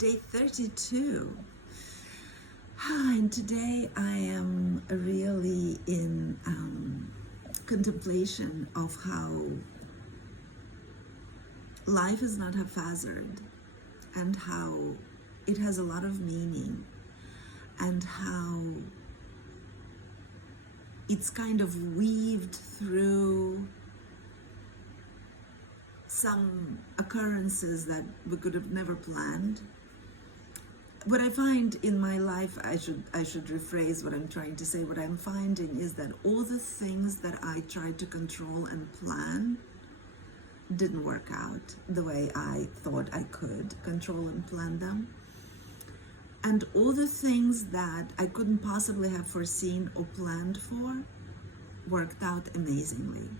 Day 32. And today I am really in contemplation of how life is not haphazard and how it has a lot of meaning and how it's kind of weaved through some occurrences that we could have never planned. What I find in my life, I should rephrase what I'm trying to say. What I'm finding is that all the things that I tried to control and plan didn't work out the way I thought I could control and plan them. And all the things that I couldn't possibly have foreseen or planned for worked out amazingly.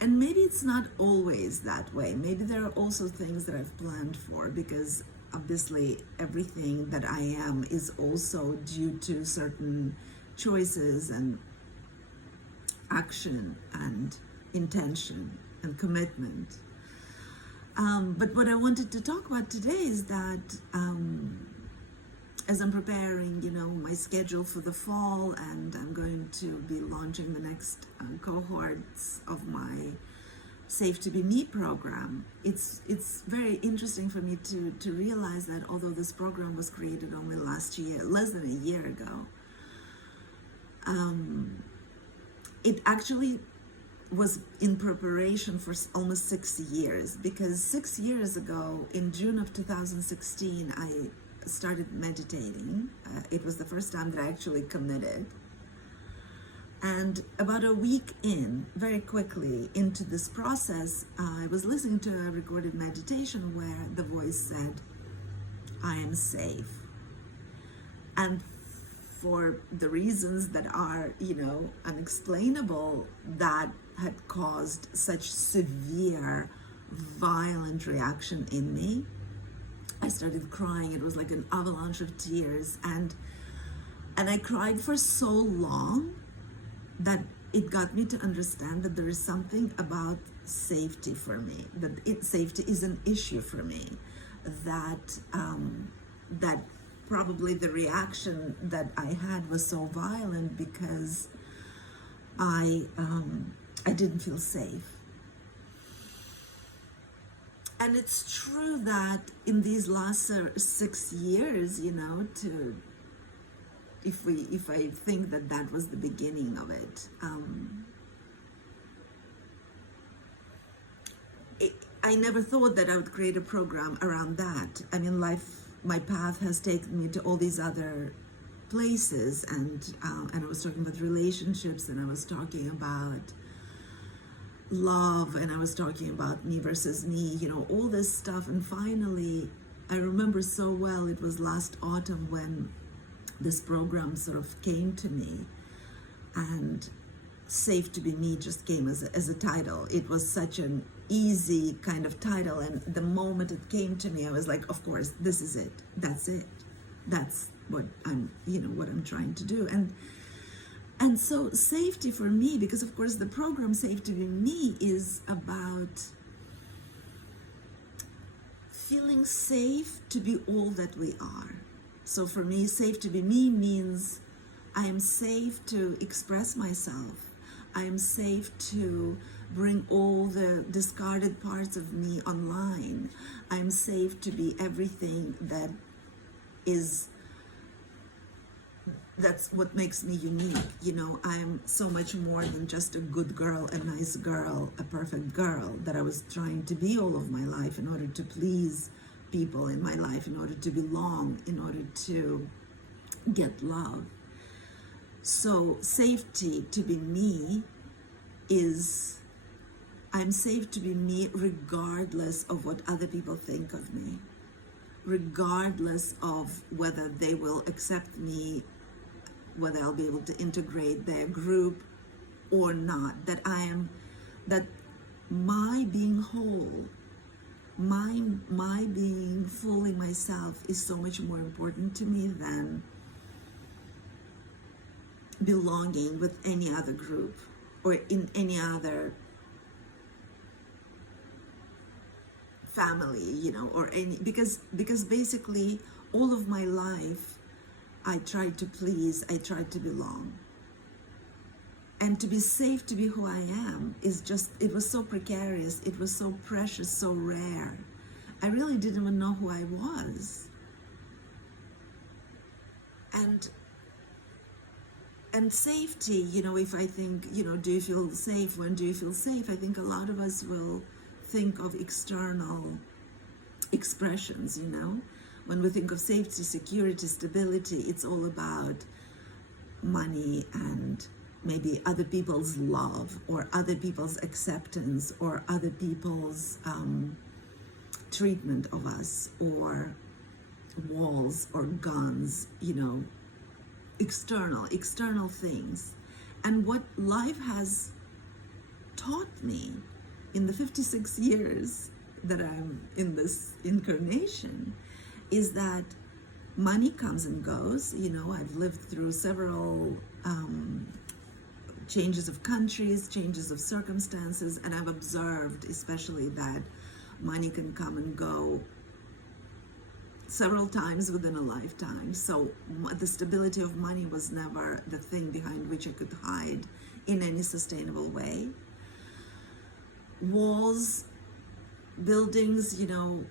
And maybe it's not always that way. Maybe there are also things that I've planned for, because obviously everything that I am is also due to certain choices and action and intention and commitment. But what I wanted to talk about today is that as I'm preparing, my schedule for the fall, and I'm going to be launching the next cohorts of my Safe to Be Me program, it's very interesting for me to realize that although this program was created only last year, less than a year ago, it actually was in preparation for almost 6 years, because 6 years ago, in June of 2016, I started meditating. It was the first time that I actually committed. And about a week in, very quickly into this process, I was listening to a recorded meditation where the voice said, "I am safe." And for the reasons that are, unexplainable, that had caused such severe, violent reaction in me. I started crying. It was like an avalanche of tears, and I cried for so long that it got me to understand that there is something about safety for me, that safety is an issue for me, that that probably the reaction that I had was so violent because I didn't feel safe. And it's true that in these last 6 years, if I think that was the beginning of it, I never thought that I would create a program around that. I mean, my path has taken me to all these other places, and I was talking about relationships, and I was talking about love, and I was talking about me versus me, all this stuff. And finally, I remember so well, it was last autumn when this program sort of came to me, and Safe to Be Me just came as a title. It was such an easy kind of title, and the moment it came to me, I was like, of course, this is it. That's it. That's what I'm trying to do. And so safety for me, because of course the program Safe to Be Me is about feeling safe to be all that we are. So for me, Safe to Be Me means I am safe to express myself. I am safe to bring all the discarded parts of me online. I am safe to be everything that's what makes me unique. I'm so much more than just a good girl, a nice girl, a perfect girl that I was trying to be all of my life in order to please people in my life, in order to belong, in order to get love. So safety to be me is, I'm safe to be me regardless of what other people think of me, regardless of whether they will accept me, whether I'll be able to integrate their group or not. That my being whole, my being fully myself is so much more important to me than belonging with any other group or in any other family, you know, or any, because basically all of my life I tried to please, I tried to belong. And to be safe to be who I am is just, it was so precarious, it was so precious, so rare. I really didn't even know who I was. And safety, you know, if I think, you know, do you feel safe? When do you feel safe? I think a lot of us will think of external expressions, you know. When we think of safety, security, stability, it's all about money and maybe other people's love or other people's acceptance or other people's treatment of us, or walls or guns, you know, external things. And what life has taught me in the 56 years that I'm in this incarnation is that money comes and goes. You know, I've lived through several changes of countries, changes of circumstances, and I've observed especially that money can come and go several times within a lifetime. So the stability of money was never the thing behind which I could hide in any sustainable way. Walls, buildings, you know,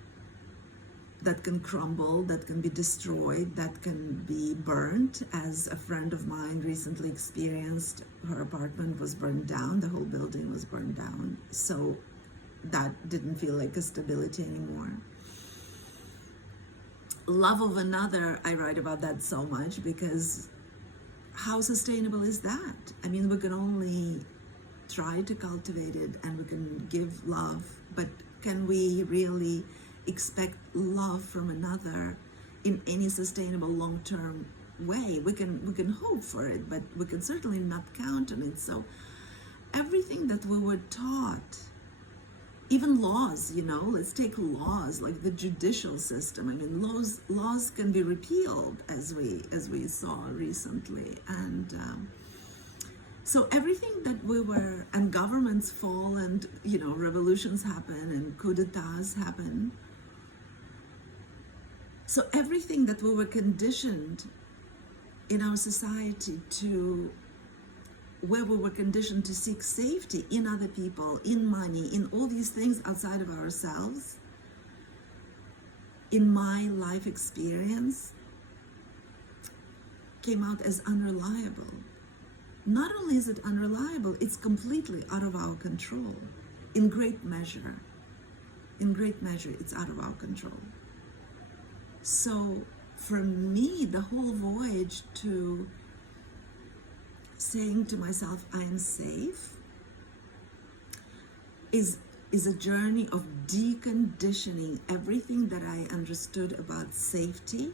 that can crumble, that can be destroyed, that can be burnt, as a friend of mine recently experienced. Her apartment was burned down, the whole building was burned down. So that didn't feel like a stability anymore. Love of another, I write about that so much, because how sustainable is that? I mean, we can only try to cultivate it and we can give love, but can we really expect love from another in any sustainable long-term way? We can hope for it, but we can certainly not count on it. So everything that we were taught, even laws, you know, let's take laws like the judicial system. I mean, laws can be repealed, as we saw recently, and so everything that we were, and governments fall, and you know, revolutions happen and coups d'etats happen. So everything that we were conditioned in our society to, where we were conditioned to seek safety in other people, in money, in all these things outside of ourselves, in my life experience, came out as unreliable. Not only is it unreliable, it's completely out of our control. In great measure, it's out of our control. So for me, the whole voyage to saying to myself, I am safe, is a journey of deconditioning everything that I understood about safety,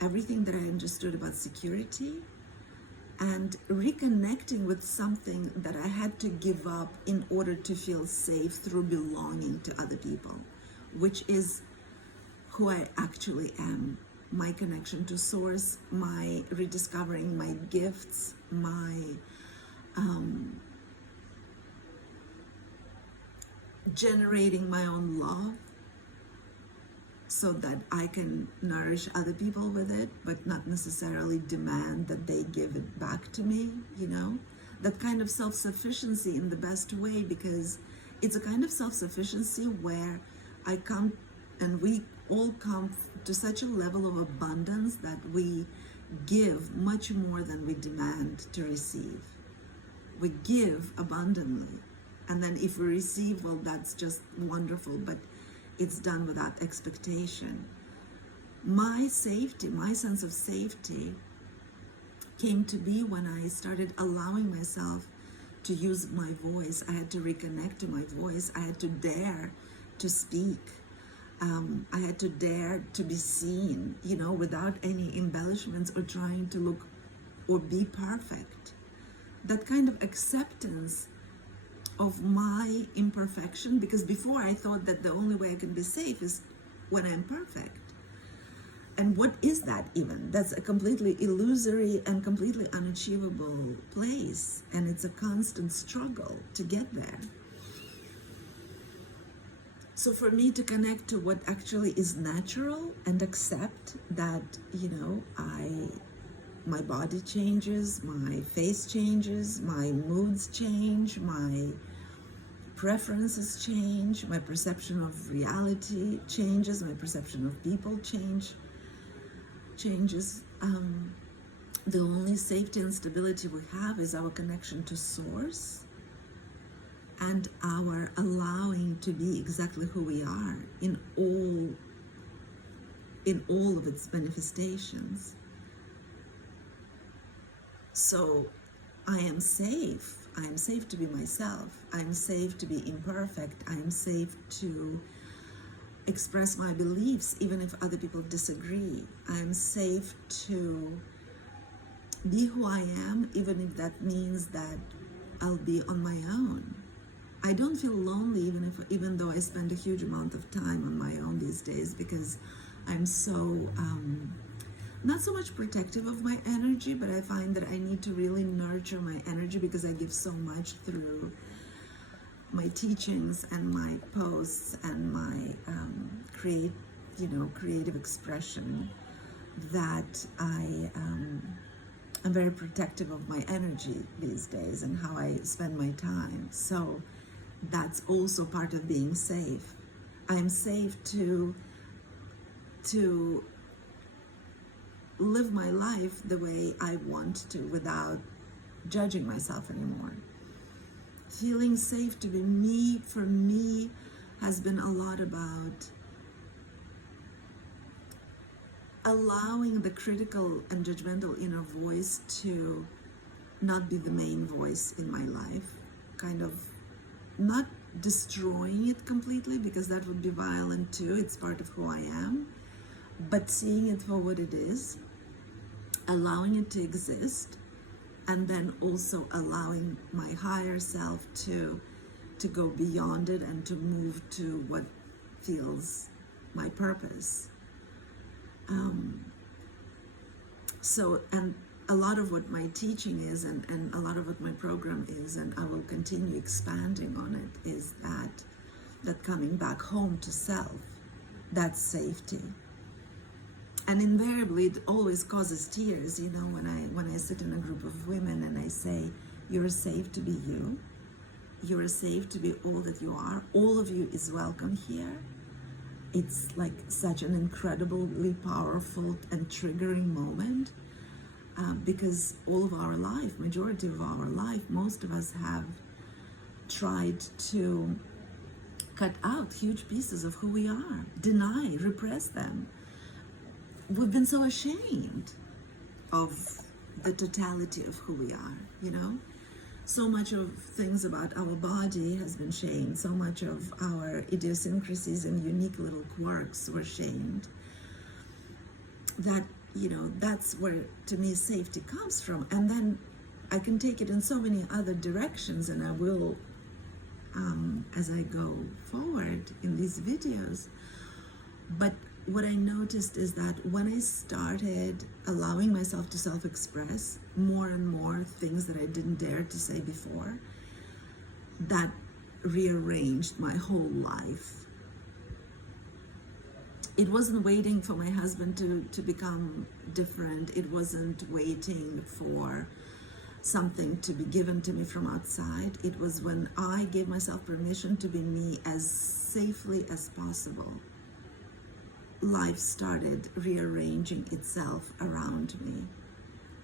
everything that I understood about security, and reconnecting with something that I had to give up in order to feel safe through belonging to other people, which is who I actually am. My connection to source, my rediscovering my gifts, my generating my own love so that I can nourish other people with it, but not necessarily demand that they give it back to me, you know? That kind of self-sufficiency in the best way, because it's a kind of self-sufficiency where I come, and we all come to such a level of abundance that we give much more than we demand to receive. We give abundantly, and then if we receive, well, that's just wonderful, but it's done without expectation. My safety, my sense of safety came to be when I started allowing myself to use my voice. I had to reconnect to my voice. I had to dare to speak. I had to dare to be seen, you know, without any embellishments or trying to look or be perfect. That kind of acceptance of my imperfection, because before I thought that the only way I can be safe is when I'm perfect. And what is that even? That's a completely illusory and completely unachievable place. And it's a constant struggle to get there. So for me to connect to what actually is natural and accept that, my body changes, my face changes, my moods change, my preferences change, my perception of reality changes, my perception of people changes. The only safety and stability we have is our connection to source and our allowing to be exactly who we are in all of its manifestations. So I am safe. I am safe to be myself. I am safe to be imperfect. I am safe to express my beliefs even if other people disagree. I am safe to be who I am even if that means that I'll be on my own. I don't feel lonely even though I spend a huge amount of time on my own these days, because I'm so not so much protective of my energy, but I find that I need to really nurture my energy because I give so much through my teachings and my posts and my creative expression, that I'm very protective of my energy these days and how I spend my time. So that's also part of being safe. I'm safe to live my life the way I want to without judging myself anymore. Feeling safe to be me, for me, has been a lot about allowing the critical and judgmental inner voice to not be the main voice in my life, kind of not destroying it completely, because that would be violent too. It's part of who I am, but seeing it for what it is, allowing it to exist, and then also allowing my higher self to go beyond it and to move to what feels my purpose. And a lot of what my teaching is, and a lot of what my program is, and I will continue expanding on it, is that coming back home to self, that's safety. And invariably, it always causes tears, when I sit in a group of women and I say, you're safe to be you. You're safe to be all that you are. All of you is welcome here. It's like such an incredibly powerful and triggering moment, because all of our life, majority of our life, most of us have tried to cut out huge pieces of who we are, deny, repress them. We've been so ashamed of the totality of who we are, So much of things about our body has been shamed. So much of our idiosyncrasies and unique little quirks were shamed. That, that's where, to me, safety comes from. And then I can take it in so many other directions, and I will, as I go forward in these videos. But what I noticed is that when I started allowing myself to self-express more and more things that I didn't dare to say before, that rearranged my whole life. It wasn't waiting for my husband to become different. It wasn't waiting for something to be given to me from outside. It was when I gave myself permission to be me as safely as possible. Life started rearranging itself around me,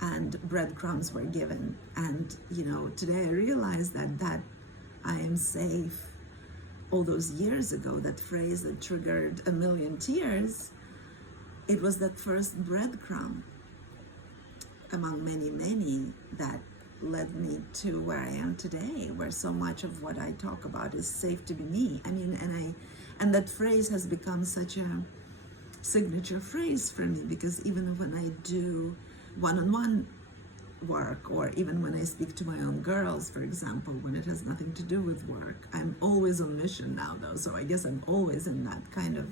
and breadcrumbs were given. And today I realize that I am safe. All those years ago, that phrase that triggered a million tears, it was that first breadcrumb among many, many that led me to where I am today, where so much of what I talk about is safe to be me. And that phrase has become such a signature phrase for me, because even when I do one-on-one work, or even when I speak to my own girls, for example, when it has nothing to do with work, I'm always on mission now, though, so I guess I'm always in that kind of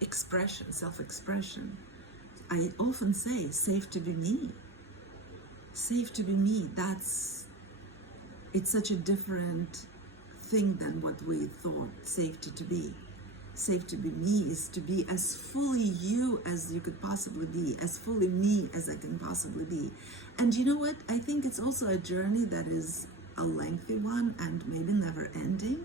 expression, self-expression. I often say, safe to be me. Safe to be me, it's such a different thing than what we thought safety to be. Safe to be me is to be as fully you as you could possibly be, as fully me as I can possibly be. And you know what? I think it's also a journey that is a lengthy one and maybe never ending,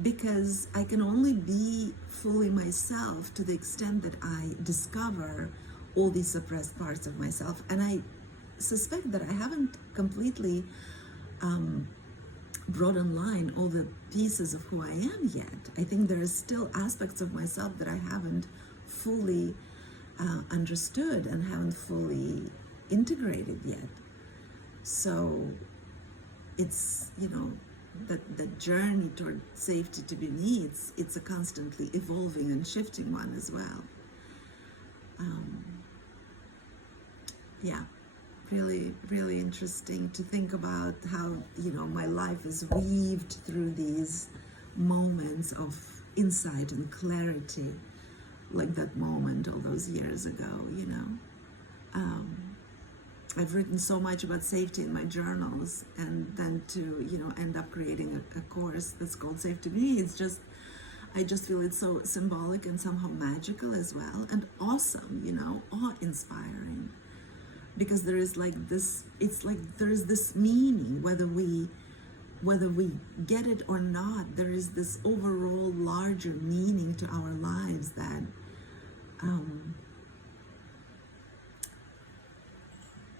because I can only be fully myself to the extent that I discover all these suppressed parts of myself. And I suspect that I haven't completely brought online all the pieces of who I am yet. I think there are still aspects of myself that I haven't fully understood and haven't fully integrated yet. So it's, the journey toward safety to be me, it's a constantly evolving and shifting one as well. Yeah. Really, really interesting to think about how, my life is weaved through these moments of insight and clarity, like that moment all those years ago, I've written so much about safety in my journals, and then to, end up creating a course that's called Safe to Be, I just feel it's so symbolic and somehow magical as well, and awesome, awe-inspiring. Because there is there is this meaning, whether we get it or not, there is this overall larger meaning to our lives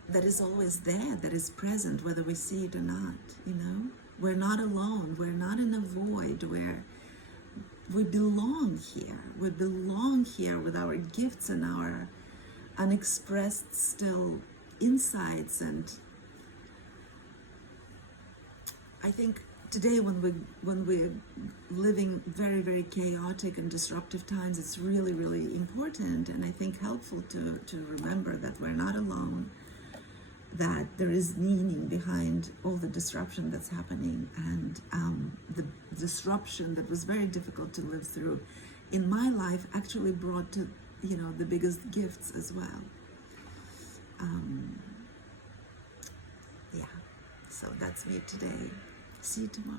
that is always there, that is present, whether we see it or not, We're not alone, we're not in a void, we belong here. We belong here with our gifts and our unexpressed still insights. And I think today, when we're living very, very chaotic and disruptive times, it's really, really important, and I think helpful to remember that we're not alone, that there is meaning behind all the disruption that's happening, and the disruption that was very difficult to live through in my life actually brought to the biggest gifts as well. Yeah, so that's me today. See you tomorrow.